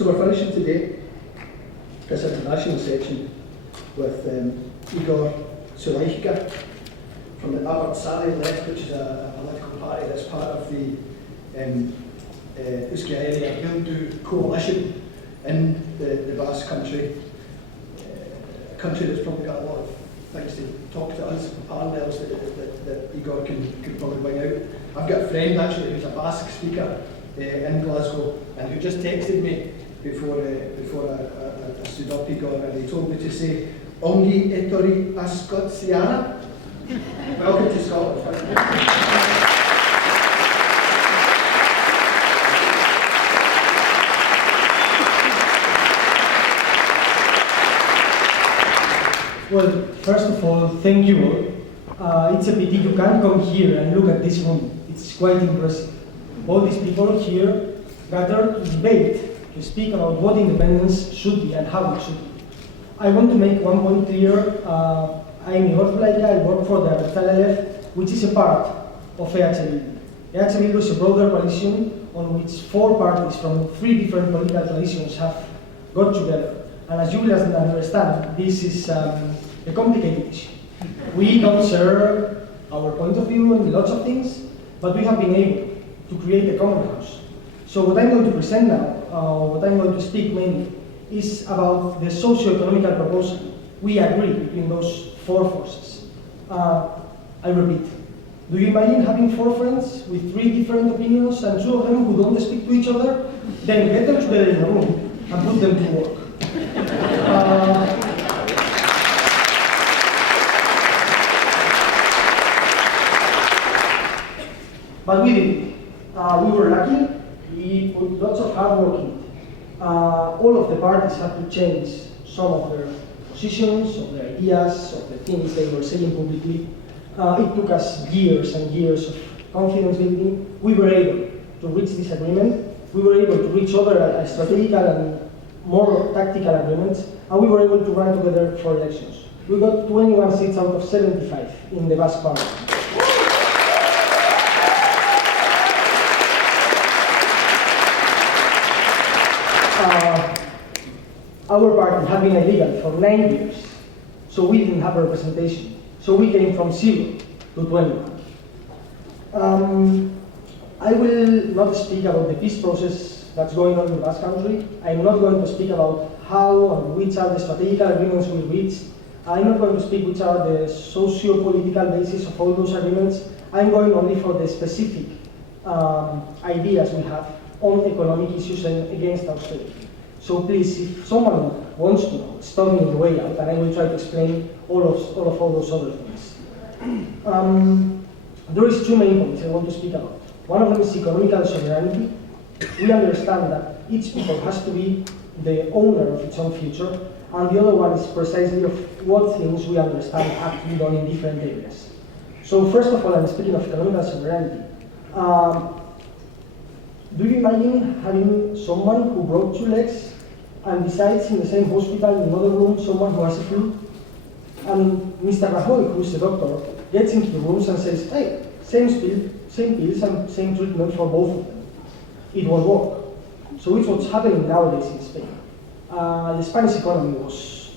So we're finishing today this international section with Igor Zulaika from the Sally left, which is a political party that's part of the Euskal Bildu coalition in the Basque country, a country that's probably got a lot of things to talk to us, parallels that Igor can probably bring out. I've got a friend actually who's a Basque speaker in Glasgow and who just texted me before I stood up, Igor, and he told me to say, Ongi etori a Scotiana. Welcome to Scotland. Well, first of all, thank you all. It's a pity you can't come here and look at this room. It's quite impressive. All these people here gathered to debate, to speak about what independence should be and how it should be. I want to make one point clear. I'm Igor Zulaika, I work for the Left, which is a part of EH Bildu is a broader coalition on which 4 parties from 3 different political traditions have got together. And as you will understand, this is a complicated issue. We don't share our point of view on lots of things, but we have been able to create a common house. So what I'm going to present now, what I'm going to speak mainly, is about the socio-economical proposal. We agree between those 4 forces. I repeat, do you imagine having 4 friends with 3 different opinions and 2 of them who don't speak to each other? Then get them together in a room and put them to work. But we did it. We were lucky. We put lots of hard work in it. All of the parties had to change some of their positions, of their ideas, of the things they were saying publicly. It took us years and years of confidence building. We were able to reach this agreement. We were able to reach other strategical and more tactical agreements, and we were able to run together for elections. We got 21 seats out of 75 in the Basque Parliament. Our party had been illegal for 9 years, so we didn't have representation. So we came from 0 to 21. I will not speak about the peace process that's going on in the Basque country. I'm not going to speak about how and which are the strategical agreements we reached. I'm not going to speak which are the socio-political basis of all those agreements. I'm going only for the specific ideas we have on economic issues and against austerity. So please, if someone wants to know, stop me on the way out, and I will try to explain all those other things. There is 2 main points I want to speak about. One of them is economical sovereignty. We understand that each people has to be the owner of its own future, and the other one is precisely of what things we understand have to be done in different areas. So first of all, I'm speaking of economical sovereignty. Do you imagine having someone who broke 2 legs and besides in the same hospital in another room someone who has a flu? And Mr. Rajoy, who is a doctor, gets into the rooms and says, hey, same pills and same treatment for both of them. It won't work. So it's what's happening nowadays in Spain. The Spanish economy was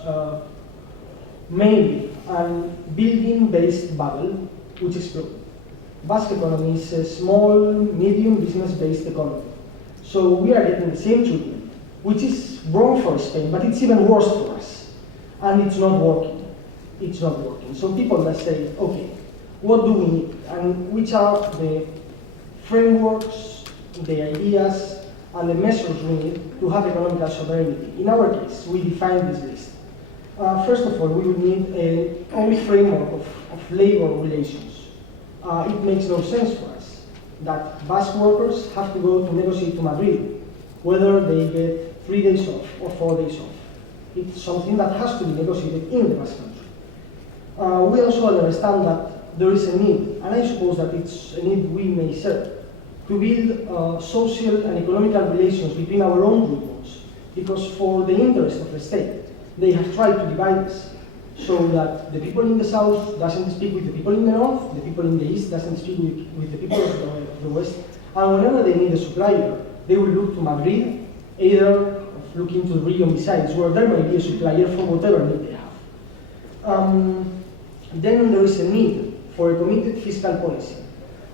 mainly a building-based bubble which exploded. Basque economy is a small, medium business-based economy. So we are getting the same treatment, which is wrong for Spain, but it's even worse for us. And it's not working. It's not working. So people must say, okay, what do we need? And which are the frameworks, the ideas, and the measures we need to have economic sovereignty? In our case, we define this list. First of all, we would need a only framework of labor relations. It makes no sense for us that Basque workers have to go to negotiate to Madrid, whether they get 3 days off or 4 days off. It's something that has to be negotiated in the Basque country. We also understand that there is a need, and I suppose that it's a need we may serve, to build social and economical relations between our own regions, because for the interest of the state, they have tried to divide us, so that the people in the south doesn't speak with the people in the north, the people in the east doesn't speak with the people of the west, and whenever they need a supplier, they will look to Madrid, either look into the region besides, where there may be a supplier for whatever need they have. Then there is a need for a committed fiscal policy.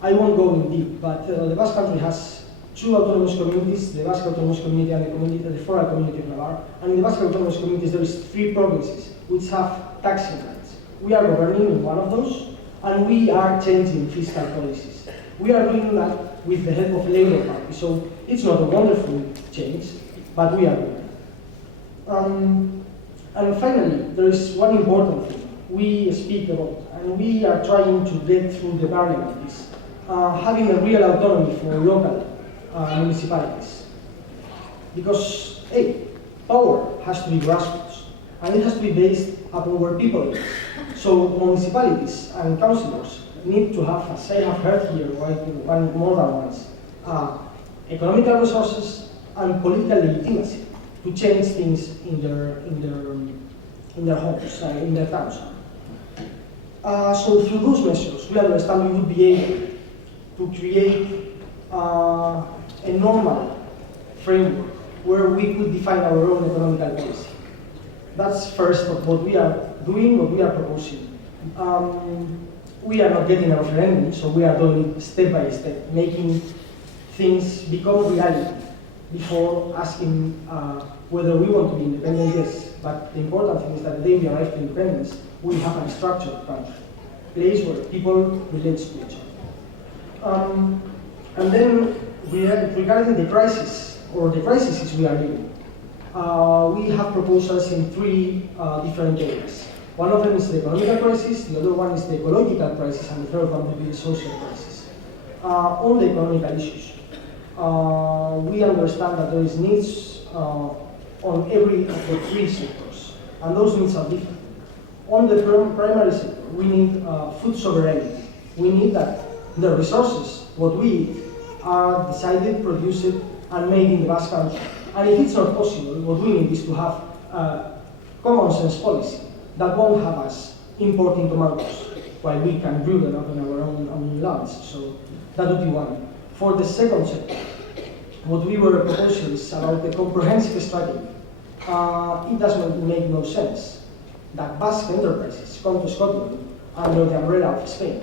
I won't go in deep, but the Basque Country has two autonomous communities, the Basque Autonomous Community and the Foral Community of Navarre. And in the Basque Autonomous Communities, there is 3 provinces which have taxing rights. We are governing in one of those, and we are changing fiscal policies. We are doing that with the help of the Labour Party, so it's not a wonderful change, but we are doing it. And finally, there is one important thing we speak about, and we are trying to get through the parliament, is having a real autonomy for local municipalities. Because, hey, power has to be grassroots, and it has to be based upon where people live. So municipalities and councillors need to have, as I have heard here more than once, economical resources and political legitimacy to change things in their homes, in their towns. So through those measures, we understand we would be able to create a normal framework where we could define our own economical policy. That's first of what we are doing, what we are proposing. We are not getting a referendum, so we are doing it step by step, making things become reality before asking whether we want to be independent, yes. But the important thing is that the day we arrive to independence, we have a structured country, a place where people relate to each other. And then regarding the crisis, or the crises we are living, we have proposals in 3 different areas. One of them is the economic crisis, the other one is the ecological crisis, and the third one would be the social crisis. On the economical issues, we understand that there is needs on every of the 3 sectors, and those needs are different. On the primary sector, we need food sovereignty. We need that the resources, what we eat, are decided, produced, and made in the Basque Country. And if it's not possible, what we need is to have a common sense policy that won't have us importing tomatoes while we can grow them up in our own lands. So that would be one. For the second sector, what we were proposing is about the comprehensive strategy. It does not make no sense that Basque enterprises come to Scotland under the umbrella of Spain.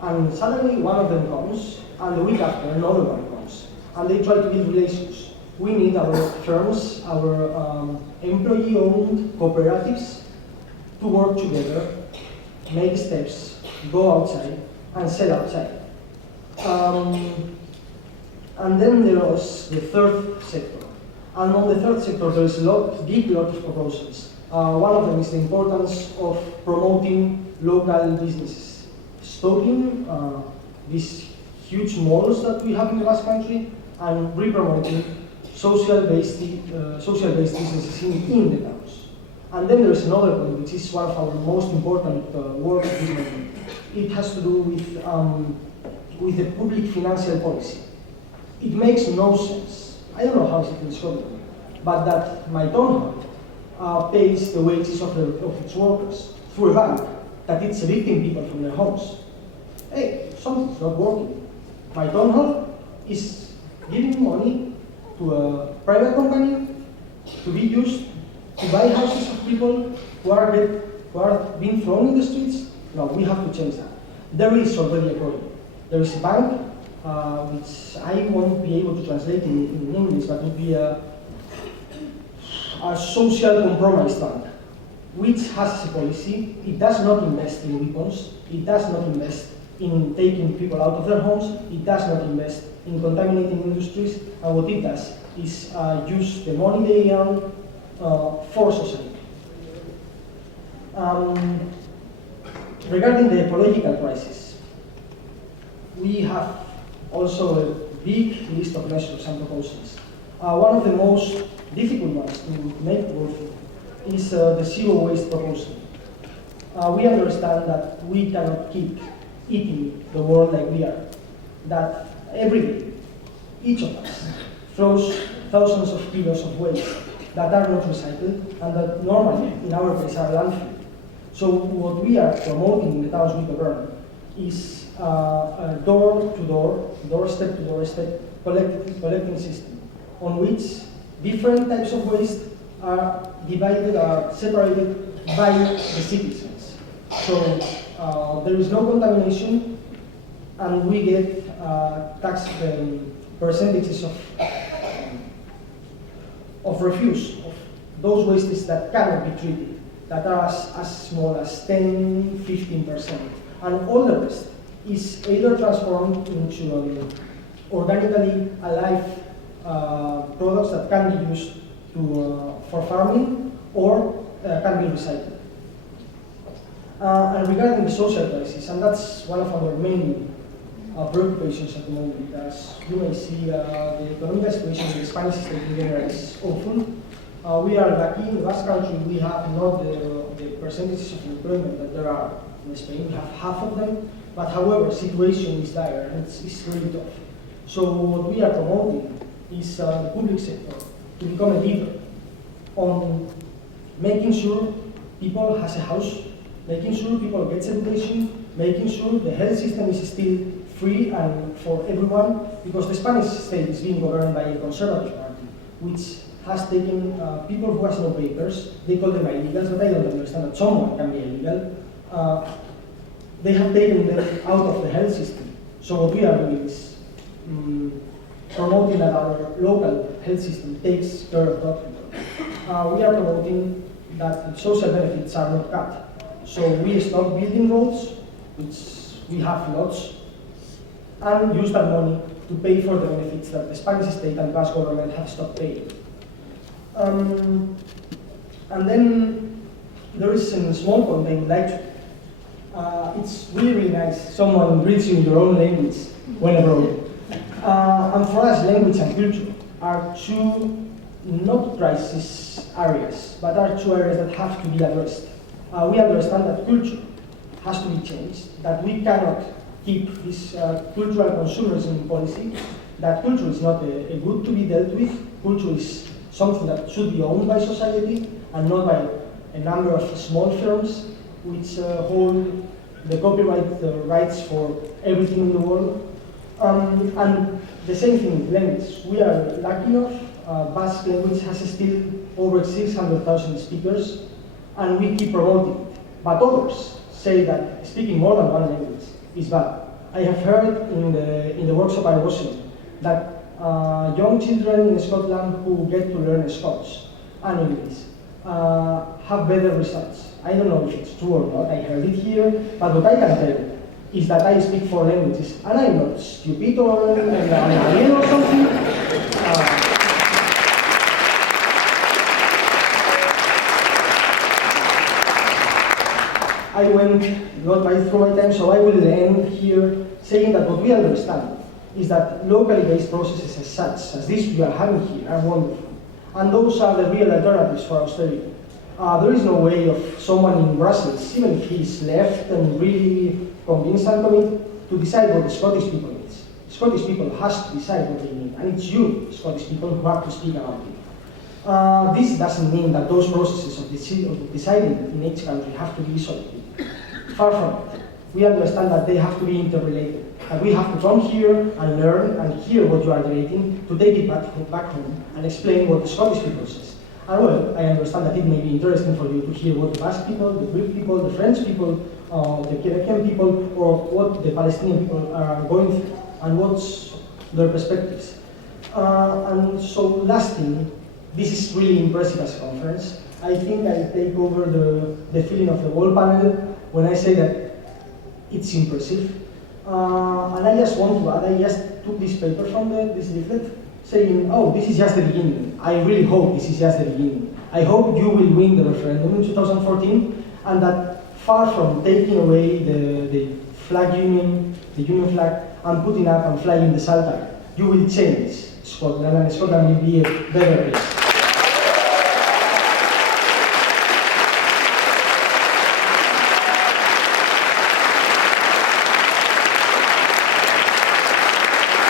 And suddenly one of them comes, and the week after another one comes, and they try to build relations. We need our firms, our employee-owned cooperatives to work together, make steps, go outside, and sell outside. And then there was the third sector. And on the third sector, there is a big lot of proposals. One of them is the importance of promoting local businesses, stopping these huge malls that we have in the Basque Country, and re-promoting social-based businesses in the towns. And then there is another one, which is one of our most important work at this moment. It has to do with the public financial policy. It makes no sense. I don't know how it is in Scotland, but that my town hall pays the wages of its workers through a bank, that it's evicting people from their homes. Hey, something's not working. My town hall is giving money to a private company to be used to buy houses of people who are being thrown in the streets. No, we have to change that. There is already a project. There is a bank, which I won't be able to translate in English, but it would be a social compromise bank, which has a policy. It does not invest in weapons. It does not invest in taking people out of their homes. It does not invest in contaminating industries. And what it does is use the money they earn for society. Regarding the ecological crisis, we have also a big list of measures and proposals. One of the most difficult ones to make work is the zero waste proposal. We understand that we cannot keep eating the world like we are, that every day, each of us throws thousands of kilos of waste that are not recycled and that normally, in our case, are landfill. So what we are promoting in the towns we govern is a door-to-door, doorstep-to-doorstep collecting system on which different types of waste are divided, are separated by the citizens. So there is no contamination, and we get tax percentages of refuse, of those wastes that cannot be treated, that are as small as 10–15%. And all the rest is either transformed into organically alive products that can be used for farming or can be recycled. And regarding the social crisis, and that's one of our main preoccupations at the moment. As you may see, the economic situation in the Spanish state in general is awful. We are lucky in the Basque Country. We have not the percentages of employment that there are in Spain. We have half of them, but however, situation is dire and it's really tough. So what we are promoting is the public sector to become a leader on making sure people has a house, making sure people get education, making sure the health system is still free and for everyone, because the Spanish state is being governed by a conservative party, which has taken people who has no papers, they call them illegals, but I don't understand that someone can be illegal. They have taken them out of the health system. So what we are doing is promoting that our local health system takes care of that people. We are promoting that social benefits are not cut. So we stop building roads, which we have lots, and use that money to pay for the benefits that the Spanish state and Basque government have stopped paying. And then there is a small point I would like to. It's really, really nice someone reads you in your own language when abroad. And for us, language and culture are two not crisis areas, but are two areas that have to be addressed. We understand that culture has to be changed, that we cannot keep this cultural consumerism policy, that culture is not a good to be dealt with. Culture is something that should be owned by society and not by a number of small firms which hold the copyright rights for everything in the world. And the same thing with language. We are lucky enough, Basque language has still over 600,000 speakers, and we keep promoting it. But others say that speaking more than one language is bad. I have heard in the workshop I was in that young children in Scotland who get to learn Scots and English have better results. I don't know if it's true or not, I heard it here, but what I can tell you is that I speak 4 languages, and I'm not stupid or an alien or something. I went not by through my time, so I will end here saying that what we understand is that locally based processes as such, as this we are having here, are wonderful. And those are the real alternatives for austerity. There is no way of someone in Brussels, even if he is left and really convinced and committed, to decide what the Scottish people need. Scottish people has to decide what they need, and it's you, Scottish people, who have to speak about it. This doesn't mean that those processes of deciding in each country have to be isolated. Far from it. We understand that they have to be interrelated. And we have to come here and learn and hear what you are debating, to take it back home and explain what the Scottish people says. And well, I understand that it may be interesting for you to hear what the Basque people, the Greek people, the French people, the Quebecan people, or what the Palestinian people are going through, and what's their perspectives. And so last thing, this is really impressive as a conference. I think I take over the feeling of the whole panel when I say that it's impressive. And I just want to add, I just took this paper from this leaflet, saying, oh, this is just the beginning. I really hope this is just the beginning. I hope you will win the referendum in 2014, and that far from taking away the flag union, the union flag, and putting up and flying the Saltire, you will change Scotland, and Scotland will be a better place.